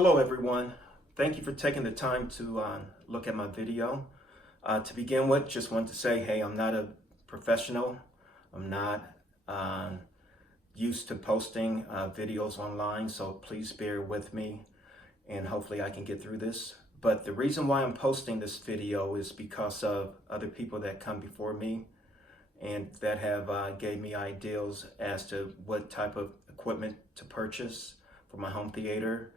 Hello everyone. Thank you for taking the time to look at my video. To begin with, just want to say, hey, I'm not a professional. I'm not used to posting videos online, so please bear with me and hopefully I can get through this. But the reason why I'm posting this video is because of other people that come before me and that have gave me ideas as to what type of equipment to purchase for my home theater,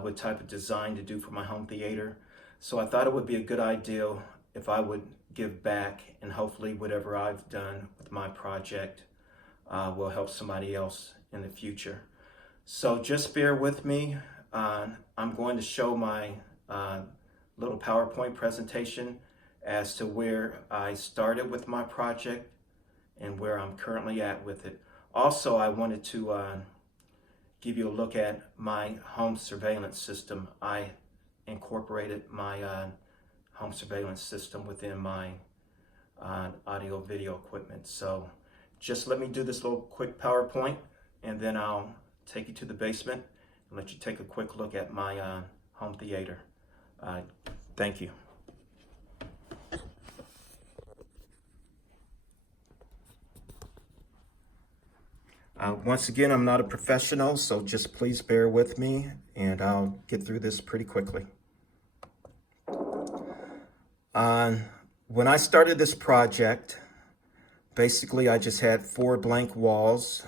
what type of design to do for my home theater. So I thought it would be a good idea if I would give back, and hopefully whatever I've done with my project will help somebody else in the future. So just bear with me. I'm going to show my little PowerPoint presentation as to where I started with my project and where I'm currently at with it. Also, I wanted to give you a look at my home surveillance system. I incorporated my home surveillance system within my audio video equipment. So just let me do this little quick PowerPoint and then I'll take you to the basement and let you take a quick look at my home theater. Thank you. Once again, I'm not a professional, so just please bear with me and I'll get through this pretty quickly. When I started this project, basically I just had 4 blank walls,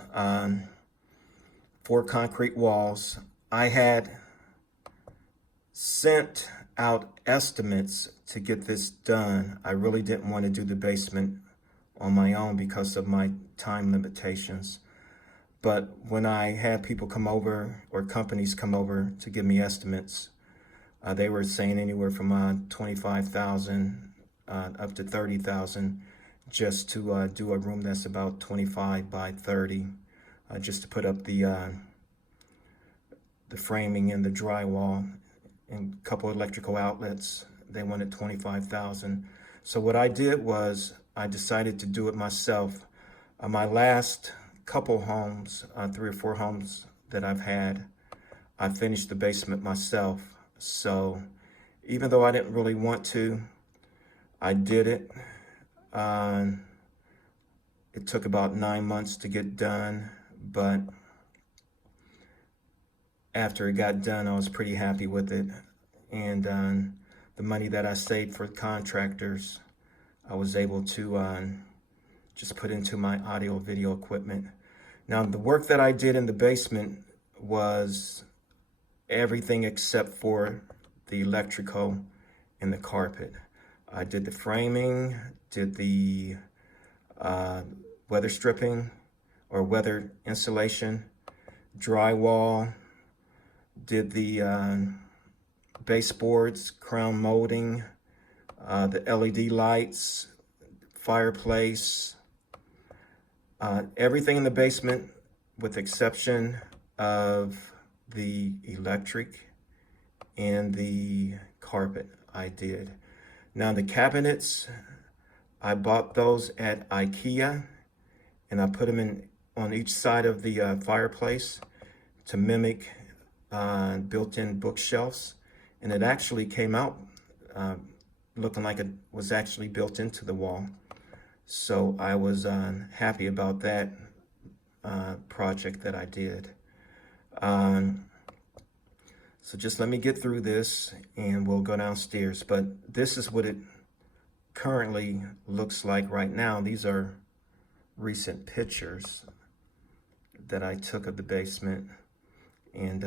4 concrete walls. I had sent out estimates to get this done. I really didn't want to do the basement on my own because of my time limitations. But when I had people come over or companies come over to give me estimates, they were saying anywhere from 25,000 up to 30,000 just to do a room that's about 25 by 30, just to put up the framing and the drywall and a couple electrical outlets. They wanted 25,000. So what I did was I decided to do it myself. My last couple homes, 3 or 4 homes that I've had, I finished the basement myself. So even though I didn't really want to, I did it. It took about 9 months to get done, but after it got done, I was pretty happy with it. And the money that I saved for contractors, I was able to just put into my audio video equipment. Now, the work that I did in the basement was everything except for the electrical and the carpet. I did the framing, did the weather stripping or weather insulation, drywall, did the baseboards, crown molding, the LED lights, fireplace, everything in the basement with exception of the electric and the carpet I did. Now the cabinets, I bought those at IKEA and I put them in on each side of the fireplace to mimic built-in bookshelves, and it actually came out looking like it was actually built into the wall. So I was happy about that project that I did. So just let me get through this and we'll go downstairs. But this is what it currently looks like right now. These are recent pictures that I took of the basement. And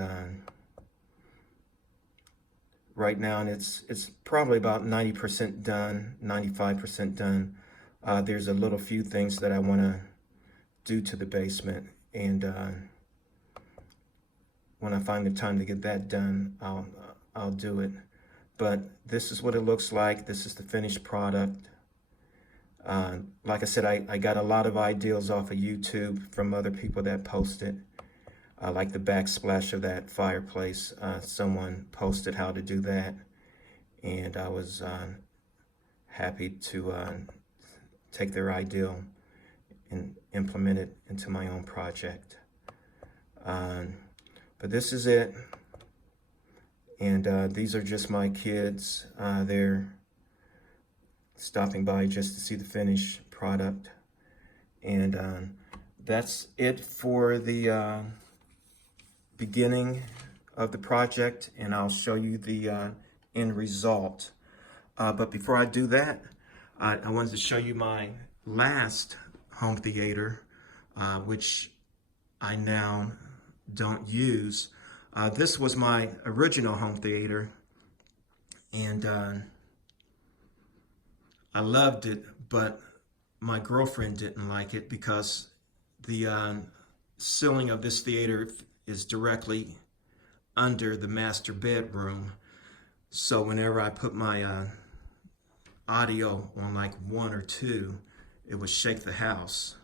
right now it's probably about 90% done, 95% done. There's a little few things that I want to do to the basement, and when I find the time to get that done, I'll do it. But this is what it looks like. This is the finished product. Like I said, I got a lot of ideas off of YouTube from other people that posted. Like the backsplash of that fireplace. Someone posted how to do that, and I was happy to take their idea and implement it into my own project. But this is it. And these are just my kids. They're stopping by just to see the finished product. And that's it for the beginning of the project, and I'll show you the end result. But before I do that, I wanted to show you my last home theater, which I now don't use. This was my original home theater, and I loved it, but my girlfriend didn't like it because the ceiling of this theater is directly under the master bedroom. So whenever I put my audio on like 1 or 2, it would shake the house.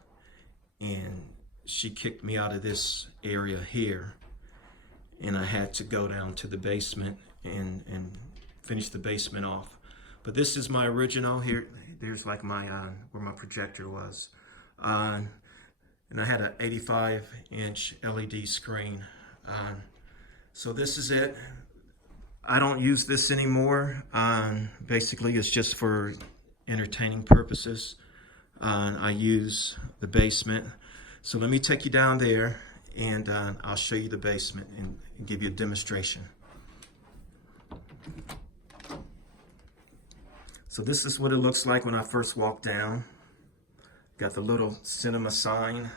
And she kicked me out of this area here. And I had to go down to the basement and finish the basement off. But this is my original here. There's like my, where my projector was. And I had an 85-inch LED screen. So this is it. I don't use this anymore. Basically, it's just for entertaining purposes. I use the basement. So let me take you down there, and I'll show you the basement and give you a demonstration. So this is what it looks like when I first walk down. Got the little cinema sign.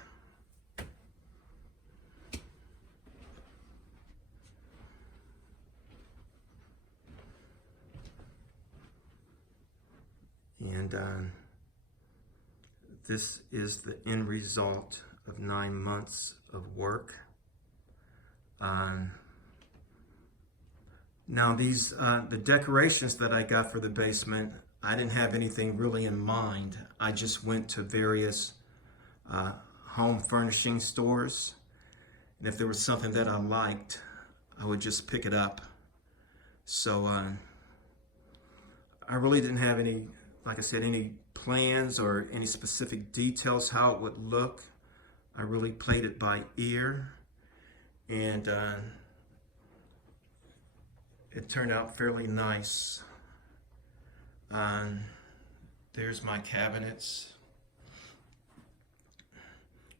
And this is the end result of 9 months of work. Now these, the decorations that I got for the basement, I didn't have anything really in mind. I just went to various home furnishing stores, and if there was something that I liked, I would just pick it up. So I really didn't have any, like I said, any plans or any specific details how it would look. I really played it by ear, and it turned out fairly nice. There's my cabinets,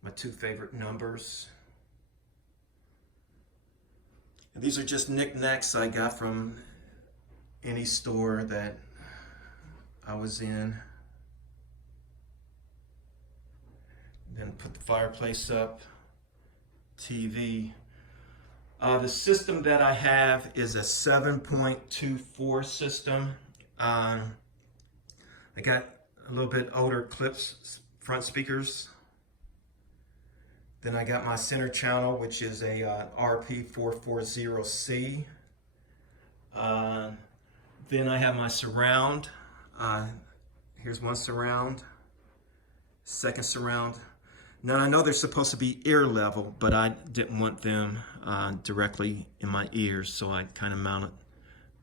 my 2 favorite numbers. And these are just knickknacks I got from any store that I was in. Then put the fireplace up, TV. The system that I have is a 7.24 system. I got a little bit older clips, front speakers. Then I got my center channel, which is a RP440C. Then I have my surround. Here's one surround, second surround. Now I know they're supposed to be ear level, but I didn't want them directly in my ears, so I kind of mounted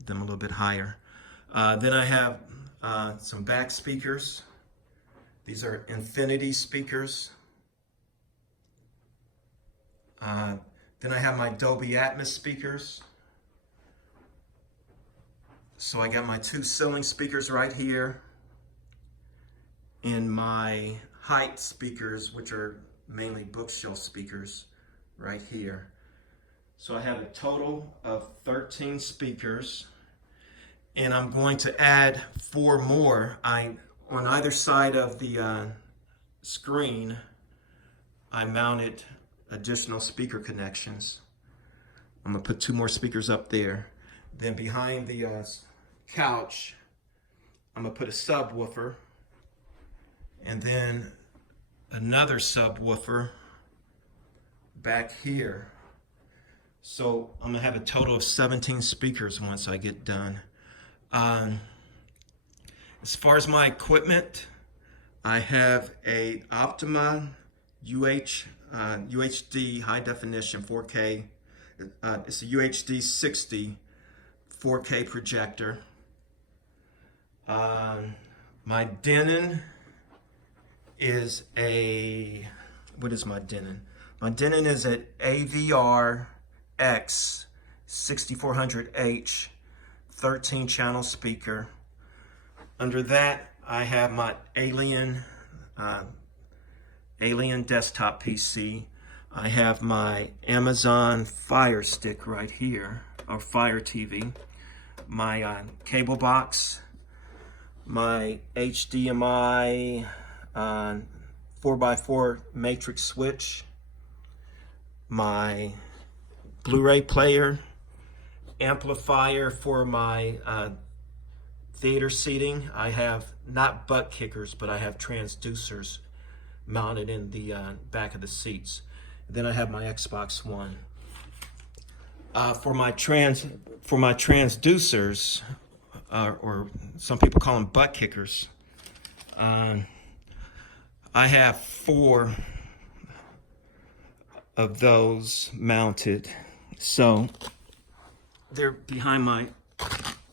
them a little bit higher. Then I have some back speakers. These are infinity speakers. Then I have my Dolby Atmos speakers. So I got my 2 ceiling speakers right here, and my height speakers, which are mainly bookshelf speakers, right here. So I have a total of 13 speakers, and I'm going to add 4 more. On either side of the screen, I mounted additional speaker connections. I'm gonna put 2 more speakers up there. Then behind the couch, I'm gonna put a subwoofer, and then another subwoofer back here. So I'm gonna have a total of 17 speakers once I get done. As far as my equipment, I have a Optima UHD high definition 4K. It's a UHD 60 4K projector. My Denon is what is my Denon? My Denon is an AVR X 6400H 13 channel speaker. Under that, I have my Alien desktop PC. I have my Amazon Fire Stick right here, or Fire TV. My cable box, my HDMI 4x4 matrix switch, my Blu-ray player, amplifier for my theater seating. I have not butt kickers, but I have transducers mounted in the back of the seats. Then I have my Xbox One. For my transducers, or some people call them butt kickers, I have 4 of those mounted. So they're behind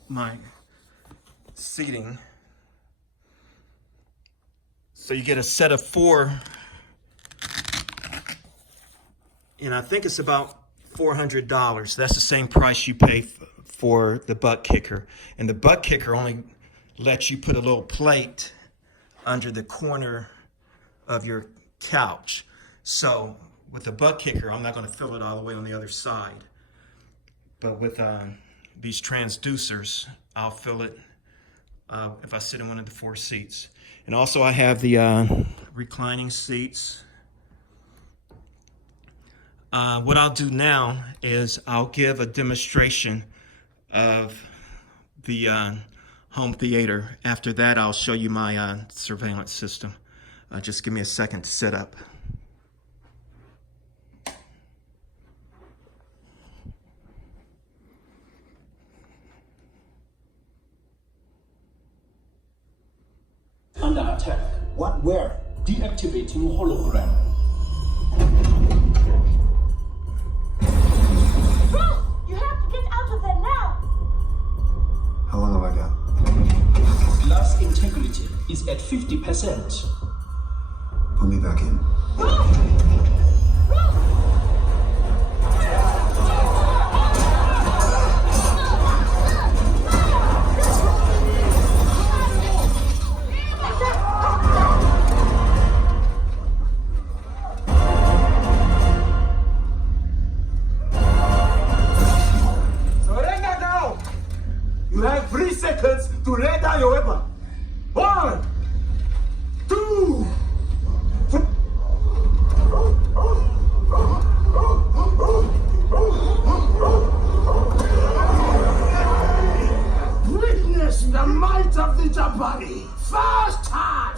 my seating. So you get a set of 4, and I think it's about $400. That's the same price you pay for the butt kicker. And the butt kicker only lets you put a little plate under the corner of your couch. So with the butt kicker, I'm not going to fill it all the way on the other side. But with these transducers, I'll fill it if I sit in one of the 4 seats. And also I have the reclining seats. What I'll do now is I'll give a demonstration of the home theater. After that, I'll show you my surveillance system. Just give me a second to set up. Under attack. What? Where? Deactivating hologram. Bro, you have to get out of there now. How long have I got? Glass integrity is at 50%. Put me back in. Bro! Surrender now! You have 3 seconds to lay down your weapon. 1, 2, 3. Witness the might of the Jabari. First time!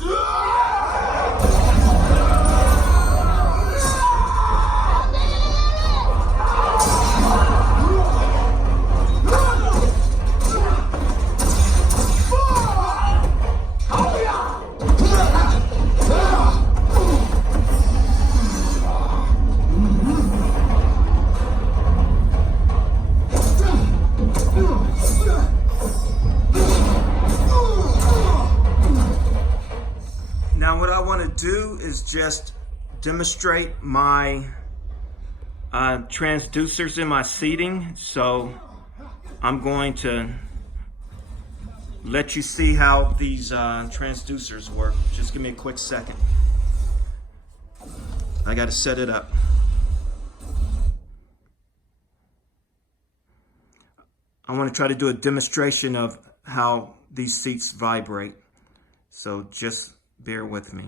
Now what I want to do is just demonstrate my transducers in my seating. So I'm going to let you see how these transducers work. Just give me a quick second. I got to set it up. I want to try to do a demonstration of how these seats vibrate. So just bear with me.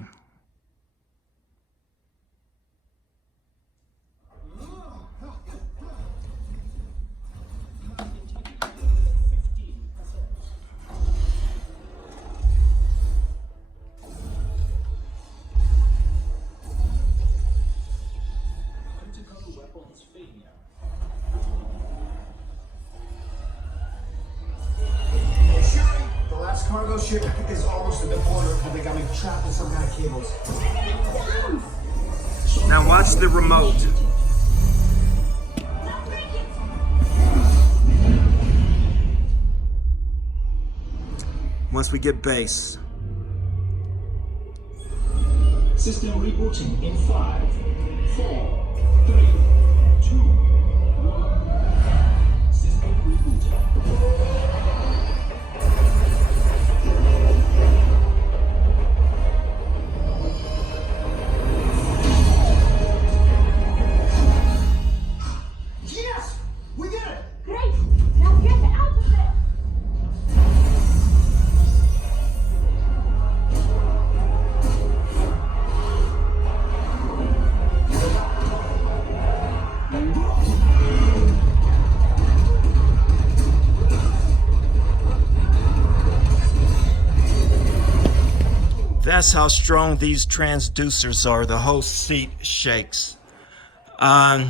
Cargo ship is almost at the border, but they got me trapped in some kind of cables. Now watch the remote. Once we get base. System rebooting in 5, 4, 3, 2, 1. impressed how strong these transducers are. The whole seat shakes. What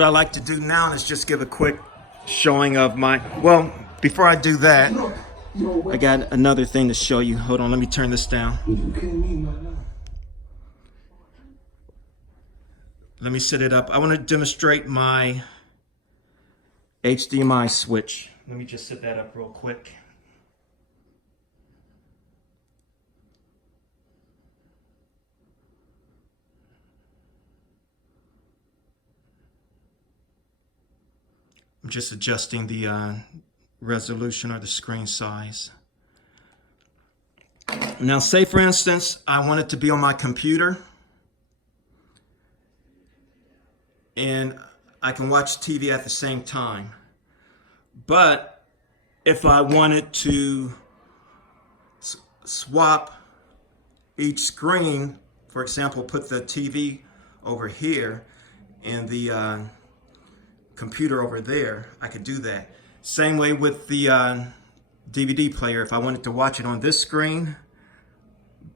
I like to do now is just give a quick showing of my, well, before I do that, I got another thing to show you. Hold on, let me turn this down. Let me set it up. I want to demonstrate my HDMI switch. Let me just set that up real quick. I'm just adjusting the resolution or the screen size. Now, say for instance, I want it to be on my computer and I can watch TV at the same time. But if I wanted to swap each screen, for example, put the TV over here and the computer over there, I could do that. Same way with the DVD player. If I wanted to watch it on this screen,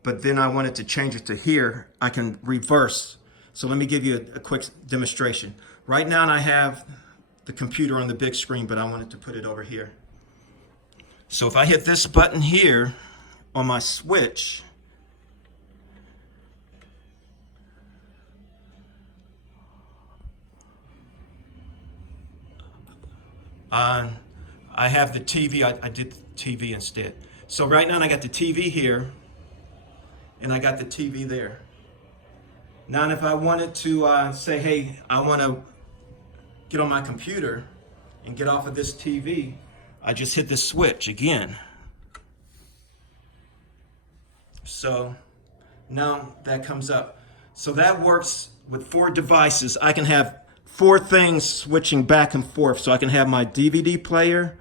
but then I wanted to change it to here, I can reverse. So let me give you a quick demonstration. Right now I have the computer on the big screen, but I wanted to put it over here. So if I hit this button here on my switch, I have the TV. I did the TV instead. So right now I got the TV here and I got the TV there. Now if I wanted to say, hey, I want to get on my computer and get off of this TV, I just hit the switch again. So now that comes up. So that works with 4 devices. I can have 4 things switching back and forth. So I can have my DVD player,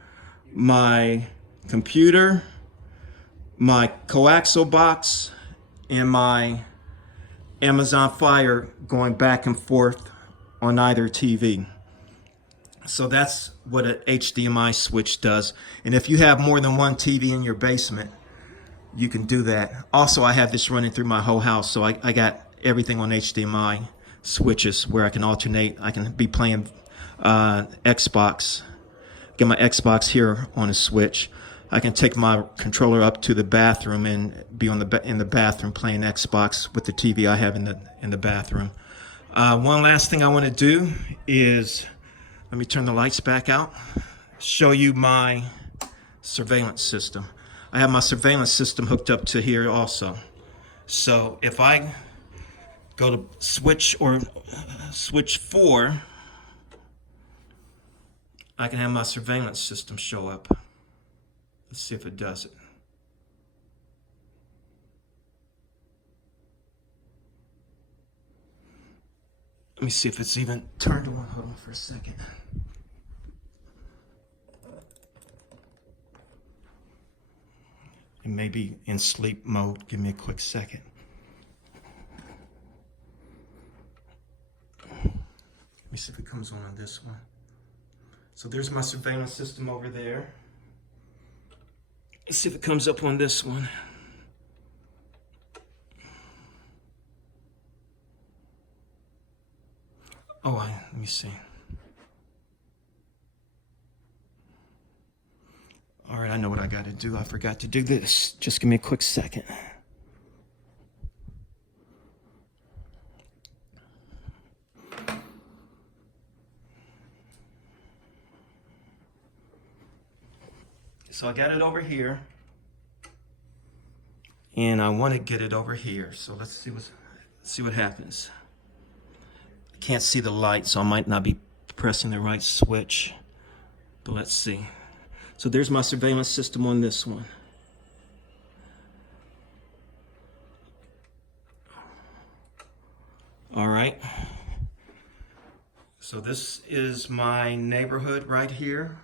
my computer, my coaxial box, and my Amazon Fire going back and forth on either TV. So that's what an HDMI switch does. And if you have more than one TV in your basement, you can do that. Also, I have this running through my whole house, so I got everything on HDMI switches where I can alternate. I can be playing Xbox, get my Xbox here on a switch. I can take my controller up to the bathroom and be in the bathroom playing Xbox with the TV I have in the bathroom. One last thing I want to do is, let me turn the lights back out, show you my surveillance system. I have my surveillance system hooked up to here also. So if I go to switch 4, I can have my surveillance system show up. Let's see if it does it. Let me see if it's even turned on. Hold on for a second. It may be in sleep mode. Give me a quick second. Let me see if it comes on this one. So there's my surveillance system over there. Let's see if it comes up on this one. Oh, let me see. All right, I know what I got to do. I forgot to do this. Just give me a quick second. So I got it over here, and I want to get it over here. So let's see what happens. I can't see the light, so I might not be pressing the right switch, but let's see. So there's my surveillance system on this one. All right. So this is my neighborhood right here.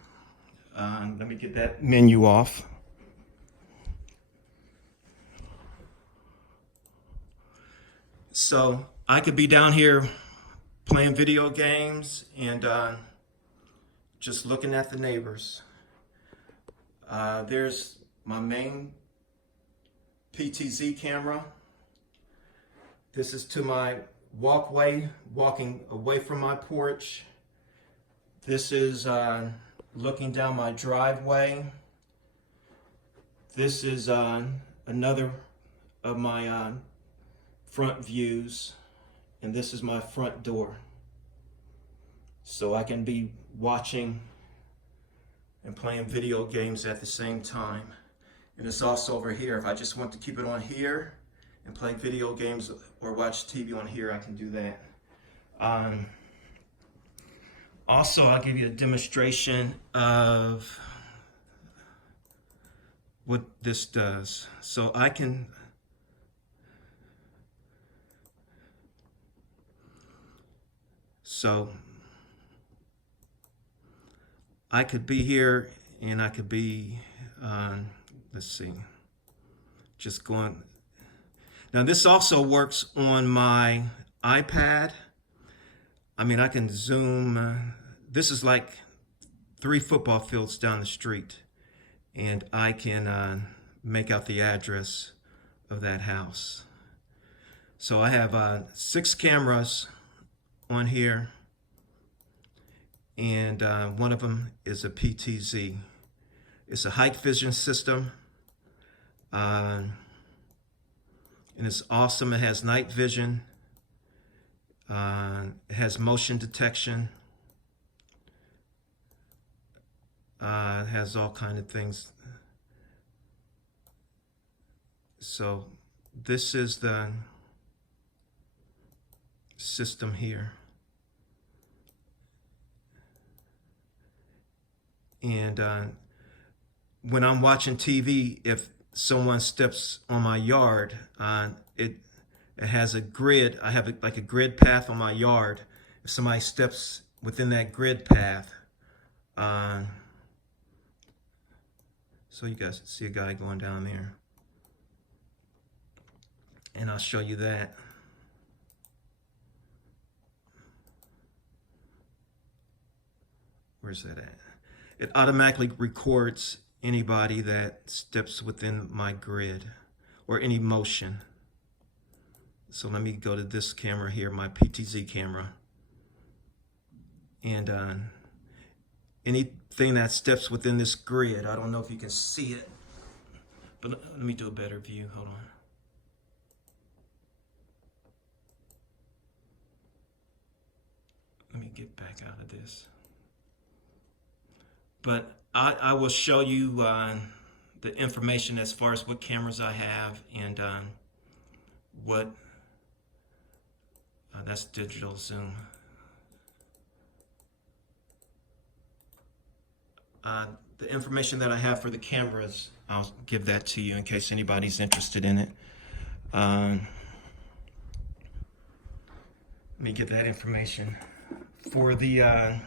Let me get that menu off. So I could be down here playing video games and just looking at the neighbors. There's my main PTZ camera. This is to my walkway, walking away from my porch. This is looking down my driveway. This is another of my front views, and this is my front door. So I can be watching and playing video games at the same time. And it's also over here. If I just want to keep it on here and play video games or watch TV on here, I can do that. Also, I'll give you a demonstration of what this does. So I can I could be here and I could be let's see, just going. Now this also works on my iPad. I mean, I can zoom. This is like 3 football fields down the street, and I can make out the address of that house. So I have 6 cameras on here, and one of them is a PTZ. It's a Hikvision system, and it's awesome. It has night vision. It has motion detection. It has all kinds of things. So this is the system here. And when I'm watching TV, if someone steps on my yard, it has a grid. I have like a grid path on my yard. If somebody steps within that grid path, so you guys see a guy going down there, and I'll show you that. Where's that at? It automatically records anybody that steps within my grid or any motion. So let me go to this camera here, my PTZ camera. And anything that steps within this grid, I don't know if you can see it, but let me do a better view, hold on. Let me get back out of this. But I will show you the information as far as what cameras I have and what, that's digital zoom. The information that I have for the cameras, I'll give that to you in case anybody's interested in it. Let me get that information. For the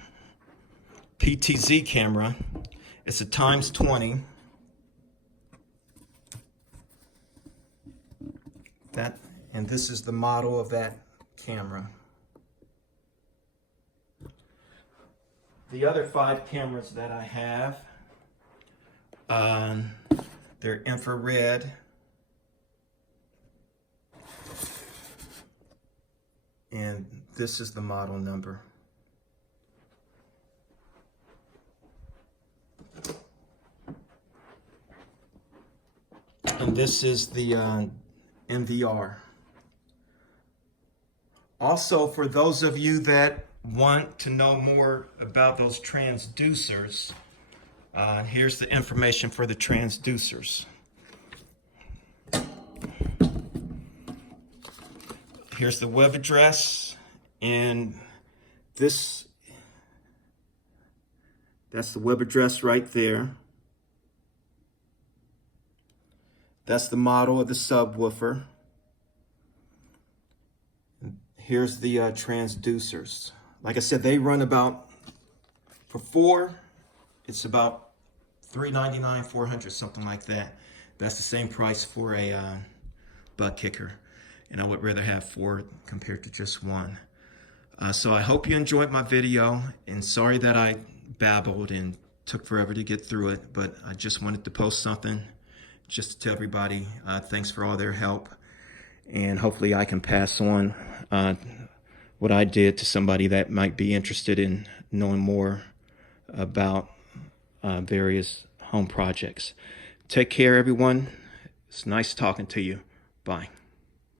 PTZ camera, it's a ×20. And this is the model of that camera. The other 5 cameras that I have, they're infrared. And this is the model number. And this is the NVR. Also, for those of you that want to know more about those transducers, here's the information for the transducers. Here's the web address, and that's the web address right there. That's the model of the subwoofer. Here's the transducers. Like I said, they run about, for 4, it's about $399, $400, something like that. That's the same price for a butt kicker. And I would rather have 4 compared to just 1. So I hope you enjoyed my video, and sorry that I babbled and took forever to get through it, but I just wanted to post something just to tell everybody thanks for all their help, and hopefully I can pass on what I did to somebody that might be interested in knowing more about various home projects. Take care, everyone. It's nice talking to you. Bye.